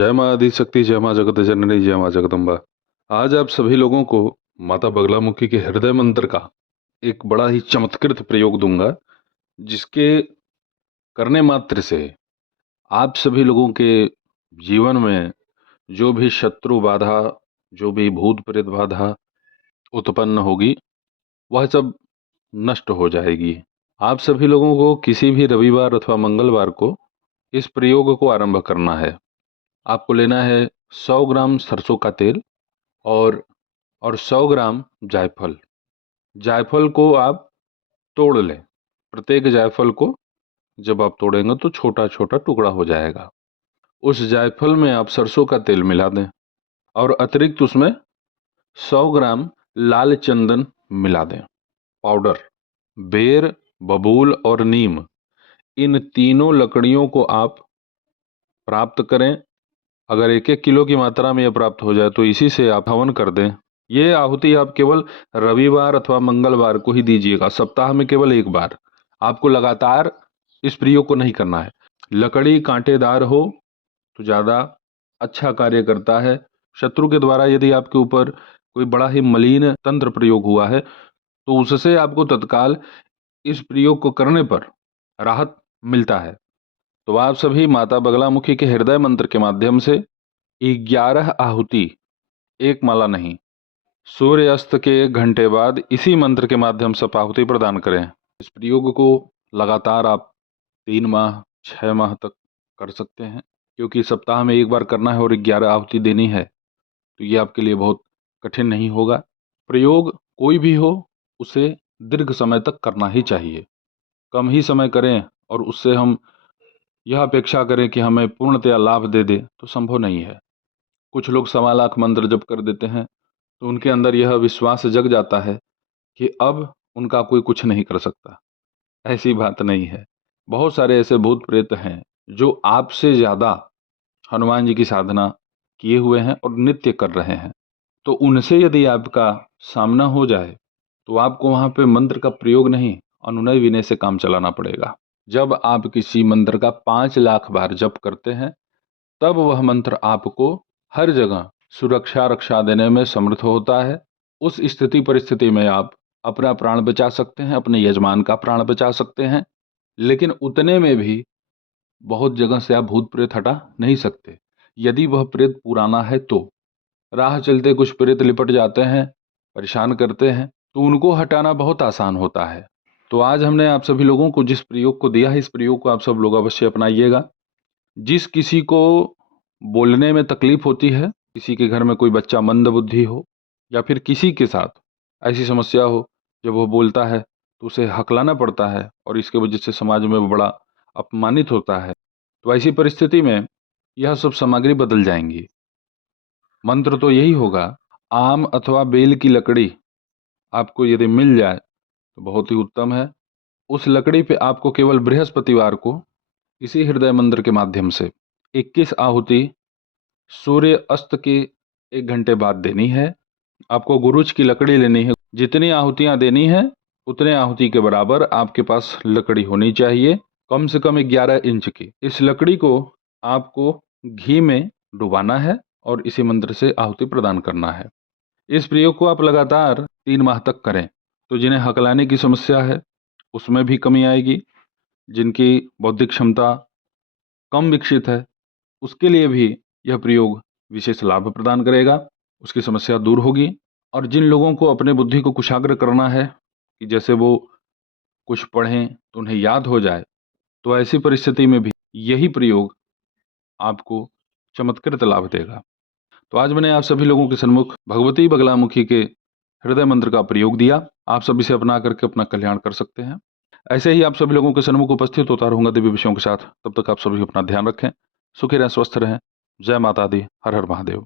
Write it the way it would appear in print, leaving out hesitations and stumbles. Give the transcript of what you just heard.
जय माँ आदि शक्ति, जय माँ जगत जननी, जय माँ जगदम्बा। आज आप सभी लोगों को माता बगलामुखी के हृदय मंत्र का एक बड़ा ही चमत्कृत प्रयोग दूंगा, जिसके करने मात्र से आप सभी लोगों के जीवन में जो भी शत्रु बाधा, जो भी भूत प्रेत बाधा उत्पन्न होगी, वह सब नष्ट हो जाएगी। आप सभी लोगों को किसी भी रविवार अथवा मंगलवार को इस प्रयोग को आरंभ करना है। आपको लेना है 100 ग्राम सरसों का तेल और 100 ग्राम जायफल। जायफल को आप तोड़ लें। प्रत्येक जायफल को जब आप तोड़ेंगे तो छोटा छोटा टुकड़ा हो जाएगा। उस जायफल में आप सरसों का तेल मिला दें और अतिरिक्त उसमें 100 ग्राम लाल चंदन मिला दें पाउडर। बेर, बबूल और नीम, इन तीनों लकड़ियों को आप प्राप्त करें। अगर 1-1 किलो की मात्रा में यह प्राप्त हो जाए तो इसी से आप हवन कर दें। ये आहुति आप केवल रविवार अथवा मंगलवार को ही दीजिएगा, सप्ताह में केवल एक बार। आपको लगातार इस प्रयोग को नहीं करना है। लकड़ी कांटेदार हो तो ज़्यादा अच्छा कार्य करता है। शत्रु के द्वारा यदि आपके ऊपर कोई बड़ा ही मलिन तंत्र प्रयोग हुआ है तो उससे आपको तत्काल इस प्रयोग को करने पर राहत मिलता है। तो आप सभी माता बगलामुखी के हृदय मंत्र के माध्यम से 11 आहुति, एक माला नहीं, सूर्य अस्त के 1 घंटे बाद इसी मंत्र के माध्यम से आहुति प्रदान करें। इस प्रयोग को लगातार आप 3 माह 6 माह तक कर सकते हैं, क्योंकि सप्ताह में एक बार करना है और 11 आहुति देनी है, तो ये आपके लिए बहुत कठिन नहीं होगा। प्रयोग कोई भी हो उसे दीर्घ समय तक करना ही चाहिए। कम ही समय करें और उससे हम यह अपेक्षा करें कि हमें पूर्णतया लाभ दे दे तो संभव नहीं है। कुछ लोग 1.25 लाख मंत्र जप कर देते हैं तो उनके अंदर यह विश्वास जग जाता है कि अब उनका कोई कुछ नहीं कर सकता। ऐसी बात नहीं है। बहुत सारे ऐसे भूत प्रेत हैं जो आपसे ज़्यादा हनुमान जी की साधना किए हुए हैं और नित्य कर रहे हैं। तो उनसे यदि आपका सामना हो जाए तो आपको वहाँ पे मंत्र का प्रयोग नहीं, अनुनय विनय से काम चलाना पड़ेगा। जब आप किसी मंत्र का 5 लाख बार जप करते हैं तब वह मंत्र आपको हर जगह सुरक्षा रक्षा देने में समर्थ होता है। उस स्थिति परिस्थिति में आप अपना प्राण बचा सकते हैं, अपने यजमान का प्राण बचा सकते हैं, लेकिन उतने में भी बहुत जगह से आप भूत प्रेत हटा नहीं सकते। यदि वह प्रेत पुराना है तो राह चलते कुछ प्रेत लिपट जाते हैं, परेशान करते हैं, तो उनको हटाना बहुत आसान होता है। तो आज हमने आप सभी लोगों को जिस प्रयोग को दिया है, इस प्रयोग को आप सब लोग अवश्य अपनाइएगा। जिस किसी को बोलने में तकलीफ होती है, किसी के घर में कोई बच्चा मंद बुद्धि हो या फिर किसी के साथ ऐसी समस्या हो, जब वो बोलता है तो उसे हकलाना पड़ता है और इसके वजह से समाज में वो बड़ा अपमानित होता है, तो ऐसी परिस्थिति में यह सब सामग्री बदल जाएंगी। मंत्र तो यही होगा। आम अथवा बेल की लकड़ी आपको यदि मिल जाए तो बहुत ही उत्तम है। उस लकड़ी पे आपको केवल बृहस्पतिवार को इसी हृदय मंत्र के माध्यम से 21 आहुति सूर्य अस्त के 1 घंटे बाद देनी है। आपको गुरुज की लकड़ी लेनी है। जितनी आहुतियां देनी है उतने आहुति के बराबर आपके पास लकड़ी होनी चाहिए, कम से कम 11 इंच की। इस लकड़ी को आपको घी में डुबाना है और इसी मंत्र से आहुति प्रदान करना है। इस प्रयोग को आप लगातार 3 माह तक करें तो जिन्हें हकलाने की समस्या है उसमें भी कमी आएगी। जिनकी बौद्धिक क्षमता कम विकसित है उसके लिए भी यह प्रयोग विशेष लाभ प्रदान करेगा, उसकी समस्या दूर होगी। और जिन लोगों को अपने बुद्धि को कुशाग्र करना है कि जैसे वो कुछ पढ़ें तो उन्हें याद हो जाए, तो ऐसी परिस्थिति में भी यही प्रयोग आपको चमत्कृत लाभ देगा। तो आज मैंने आप सभी लोगों के सन्मुख भगवती बगलामुखी के हृदय मंत्र का प्रयोग दिया। आप सभी से अपना करके अपना कल्याण कर सकते हैं। ऐसे ही आप सभी लोगों के सन्मुख उपस्थित होता रहूंगा दिव्य विषयों के साथ। तब तक आप सभी अपना ध्यान रखें, सुखी रहें, स्वस्थ रहें। जय माता दी, हर हर महादेव।